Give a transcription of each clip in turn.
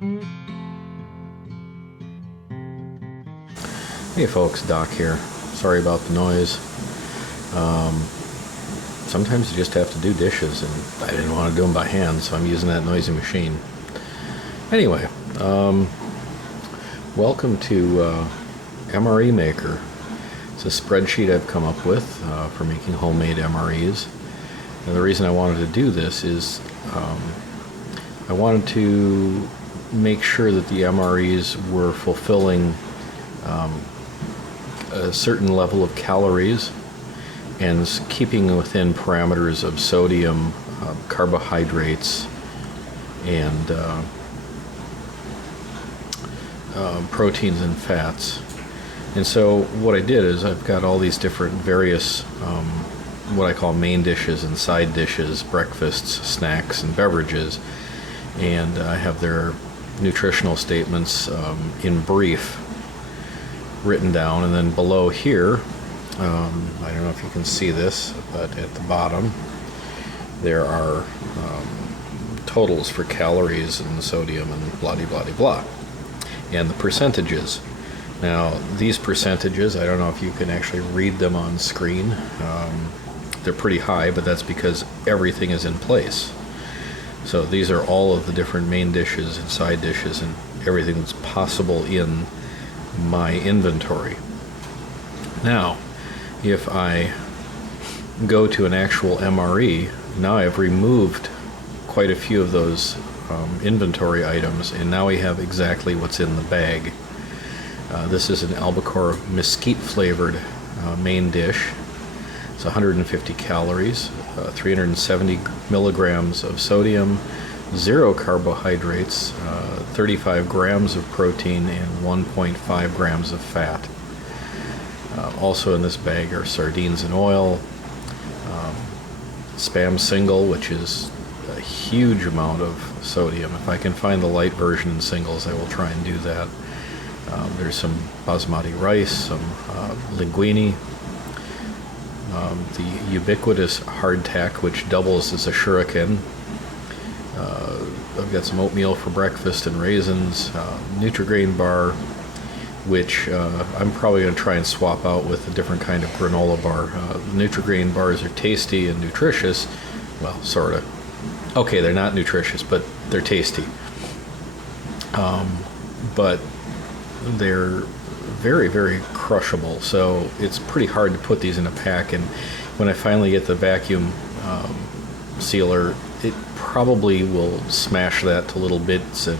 Hey folks, Doc here. Sorry about the noise. Sometimes you just have to do dishes, and I didn't want to do them by hand, so I'm using that noisy machine. Anyway, welcome to MRE Maker. It's a spreadsheet I've come up with for making homemade MREs. And the reason I wanted to do this is I wanted to make sure that the MREs were fulfilling a certain level of calories and keeping within parameters of sodium, carbohydrates, and proteins and fats. And so what I did is I've got all these different various what I call main dishes and side dishes, breakfasts, snacks, and beverages, and I have their nutritional statements in brief written down, and then below here, I don't know if you can see this, but at the bottom there are totals for calories and sodium and blah blah blah blah, and the percentages. Now these percentages, I don't know if you can actually read them on screen. They're pretty high, but that's because everything is in place. So these are all of the different main dishes and side dishes and everything that's possible in my inventory. Now, if I go to an actual MRE, now I've removed quite a few of those inventory items, and now we have exactly what's in the bag. This is an albacore mesquite flavored main dish. It's 150 calories, 370 milligrams of sodium, 0 carbohydrates, 35 grams of protein, and 1.5 grams of fat. Also in this bag are sardines and oil, Spam single, which is a huge amount of sodium. If I can find the light version in singles, I will try and do that. There's some basmati rice, some linguine, the ubiquitous hardtack, which doubles as a shuriken. I've got some oatmeal for breakfast and raisins, Nutri-Grain bar, which I'm probably going to try and swap out with a different kind of granola bar. Nutri-Grain bars are tasty and nutritious. Well, sort of. Okay, they're not nutritious, but they're tasty. But they're very, very crushable, so it's pretty hard to put these in a pack, and when I finally get the vacuum sealer, it probably will smash that to little bits, and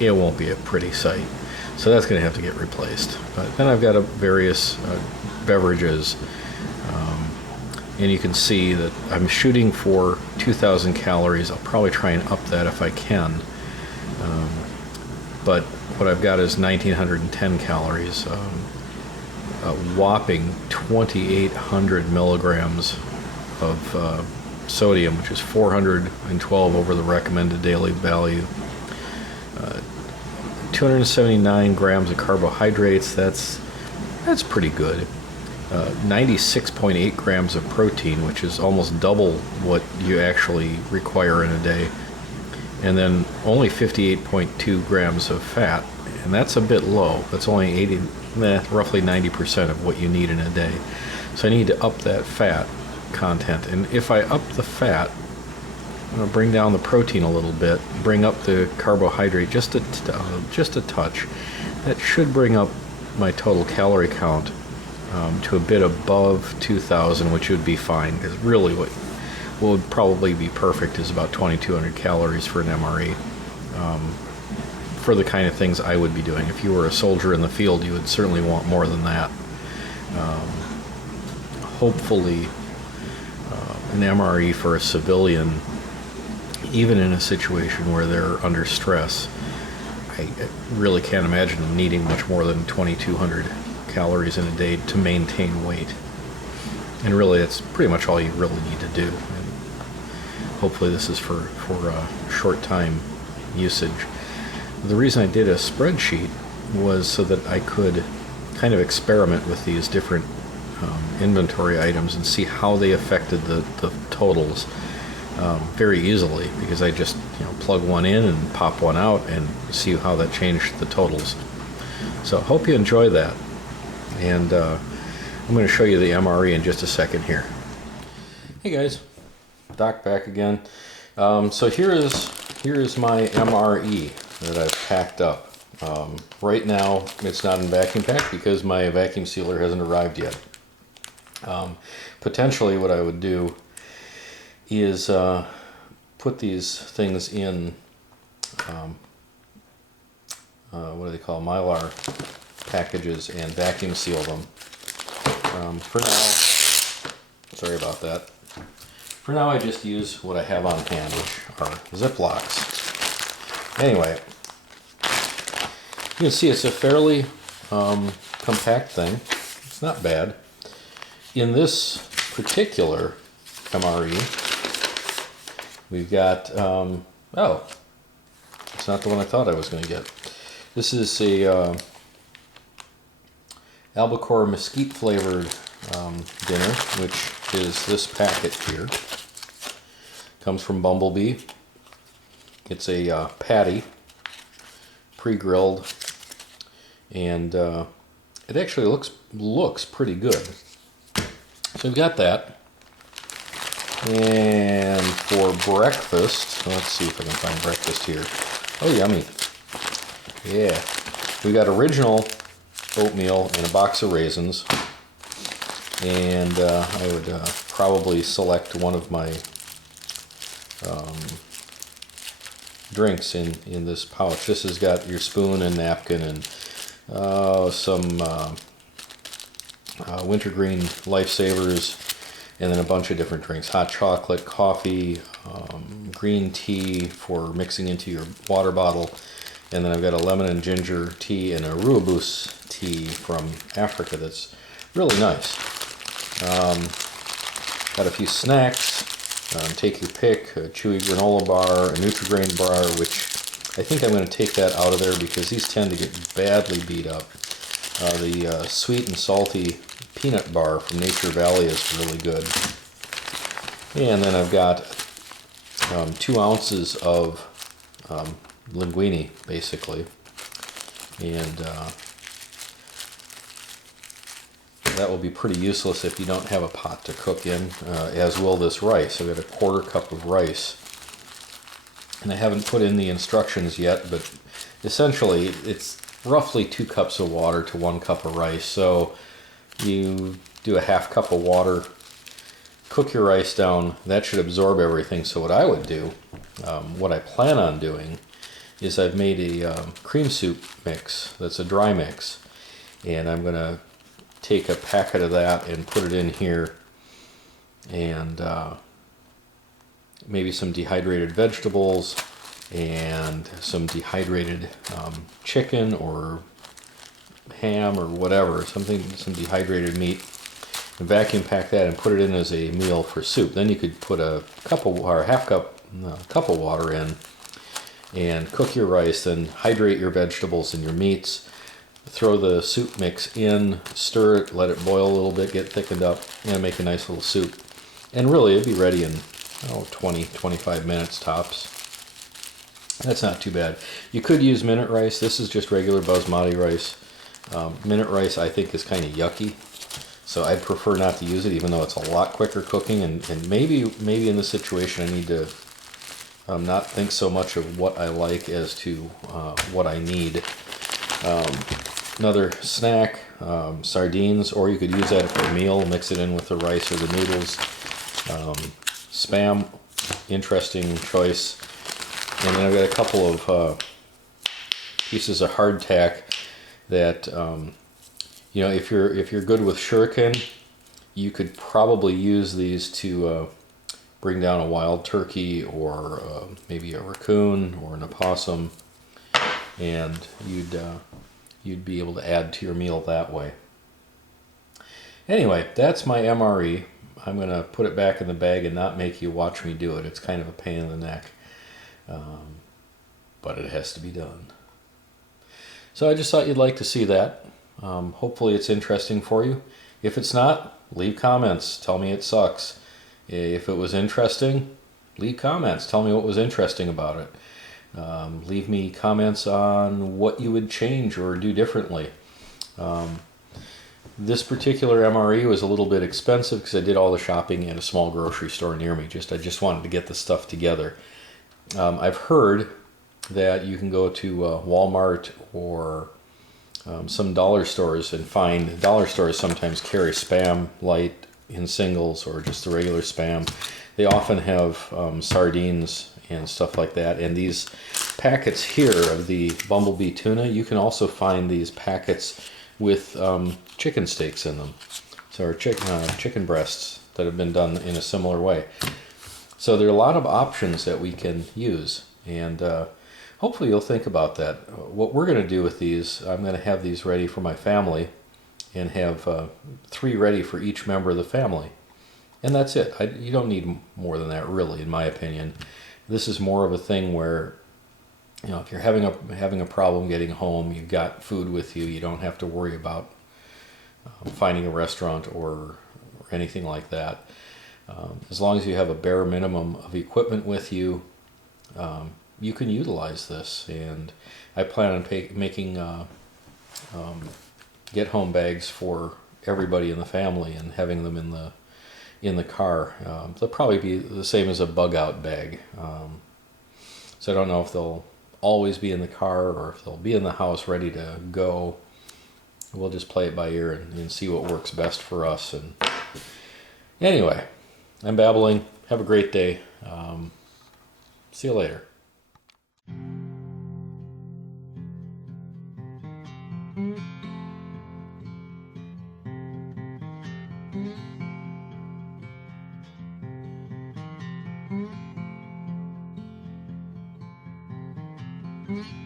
it won't be a pretty sight. So that's going to have to get replaced. But then I've got various beverages, and you can see that I'm shooting for 2,000 calories. I'll probably try and up that if I can. But what I've got is 1,910 calories, a whopping 2,800 milligrams of sodium, which is 412 over the recommended daily value. 279 grams of carbohydrates. That's pretty good. 96.8 grams of protein, which is almost double what you actually require in a day. And then only 58.2 grams of fat, and that's a bit low. That's only roughly 90% of what you need in a day. So I need to up that fat content, and if I up the fat, I'm going to bring down the protein a little bit, bring up the carbohydrate just a touch. That should bring up my total calorie count to a bit above 2,000, which would be fine, because really what would probably be perfect is about 2,200 calories for an MRE, for the kind of things I would be doing. If you were a soldier in the field, you would certainly want more than that. Hopefully, an MRE for a civilian, even in a situation where they're under stress, I really can't imagine them needing much more than 2,200 calories in a day to maintain weight. And really, that's pretty much all you really need to do. And hopefully this is for short time usage. The reason I did a spreadsheet was so that I could kind of experiment with these different inventory items and see how they affected the totals. very easily, because I just plug one in and pop one out and see how that changed the totals. So hope you enjoy that, and I'm going to show you the MRE in just a second here. Hey guys, Doc back again. So here is my MRE that I've packed up. Right now it's not in vacuum pack because my vacuum sealer hasn't arrived yet. Potentially what I would do is put these things in what do they call, Mylar packages, and vacuum seal them. For now, sorry about that. For now I just use what I have on hand, which are Ziplocs. Anyway, you can see it's a fairly compact thing. It's not bad. In this particular MRE, we've got, oh, it's not the one I thought I was going to get. This is a albacore mesquite flavored dinner, which is this packet here. Comes from Bumblebee. It's a patty, pre-grilled, and it actually looks pretty good. So we've got that. And for breakfast, let's see if I can find breakfast here. Oh, yummy. Yeah. We got original oatmeal and a box of raisins. And I would probably select one of my drinks in this pouch. This has got your spoon and napkin and some wintergreen lifesavers, and then a bunch of different drinks: hot chocolate, coffee, green tea for mixing into your water bottle, and then I've got a lemon and ginger tea and a rooibos tea from Africa that's really nice. Got a few snacks. Take your pick: a chewy granola bar, a Nutri-Grain bar, which I think I'm going to take that out of there because these tend to get badly beat up. The sweet and salty peanut bar from Nature Valley is really good. And then I've got 2 ounces of linguine, basically. And that will be pretty useless if you don't have a pot to cook in, as will this rice. I've got a 1/4 cup of rice. And I haven't put in the instructions yet, but essentially it's roughly 2 cups of water to 1 cup of rice. So you do a 1/2 cup of water, cook your rice down. That should absorb everything. So what I would do, what I plan on doing, is I've made a cream soup mix that's a dry mix. And I'm going to take a packet of that and put it in here, and maybe some dehydrated vegetables and some dehydrated chicken or ham or whatever, some dehydrated meat, and vacuum pack that and put it in as a meal for soup. Then you could put a cup of, or 1/2 cup of water in and cook your rice, then hydrate your vegetables and your meats. Throw the soup mix in, stir it, let it boil a little bit, get thickened up, and make a nice little soup. And really, it'd be ready in 20-25 minutes tops. That's not too bad. You could use minute rice. This is just regular basmati rice. Minute rice, I think, is kind of yucky, so I'd prefer not to use it, even though it's a lot quicker cooking. And maybe in this situation, I need to not think so much of what I like as to what I need. Another snack, sardines, or you could use that for a meal, mix it in with the rice or the noodles. Spam, interesting choice. And then I've got a couple of pieces of hardtack that, if you're good with shuriken, you could probably use these to bring down a wild turkey, or maybe a raccoon or an opossum, and you'd be able to add to your meal that way. Anyway, that's my MRE. I'm going to put it back in the bag and not make you watch me do it. It's kind of a pain in the neck, but it has to be done. So I just thought you'd like to see that. Hopefully it's interesting for you. If it's not, leave comments. Tell me it sucks. If it was interesting, leave comments. Tell me what was interesting about it. Leave me comments on what you would change or do differently. This particular MRE was a little bit expensive because I did all the shopping at a small grocery store near me. I just wanted to get the stuff together. I've heard that you can go to Walmart or some dollar stores and find dollar stores sometimes carry Spam Light in singles or just the regular Spam. They often have sardines and stuff like that. And these packets here of the Bumblebee tuna, you can also find these packets with chicken steaks in them. So chicken breasts that have been done in a similar way. So there are a lot of options that we can use, and hopefully you'll think about that. What we're going to do with these, I'm going to have these ready for my family and have 3 ready for each member of the family. And that's it. You don't need more than that, really, in my opinion. This is more of a thing where, you know, if you're having a problem getting home, you've got food with you, you don't have to worry about finding a restaurant or anything like that. As long as you have a bare minimum of equipment with you, you can utilize this. And I plan on making get-home bags for everybody in the family and having them in the car. They'll probably be the same as a bug-out bag. So I don't know if they'll always be in the car or if they'll be in the house ready to go. We'll just play it by ear and see what works best for us. And anyway, I'm babbling. Have a great day. See you later. Mm-hmm.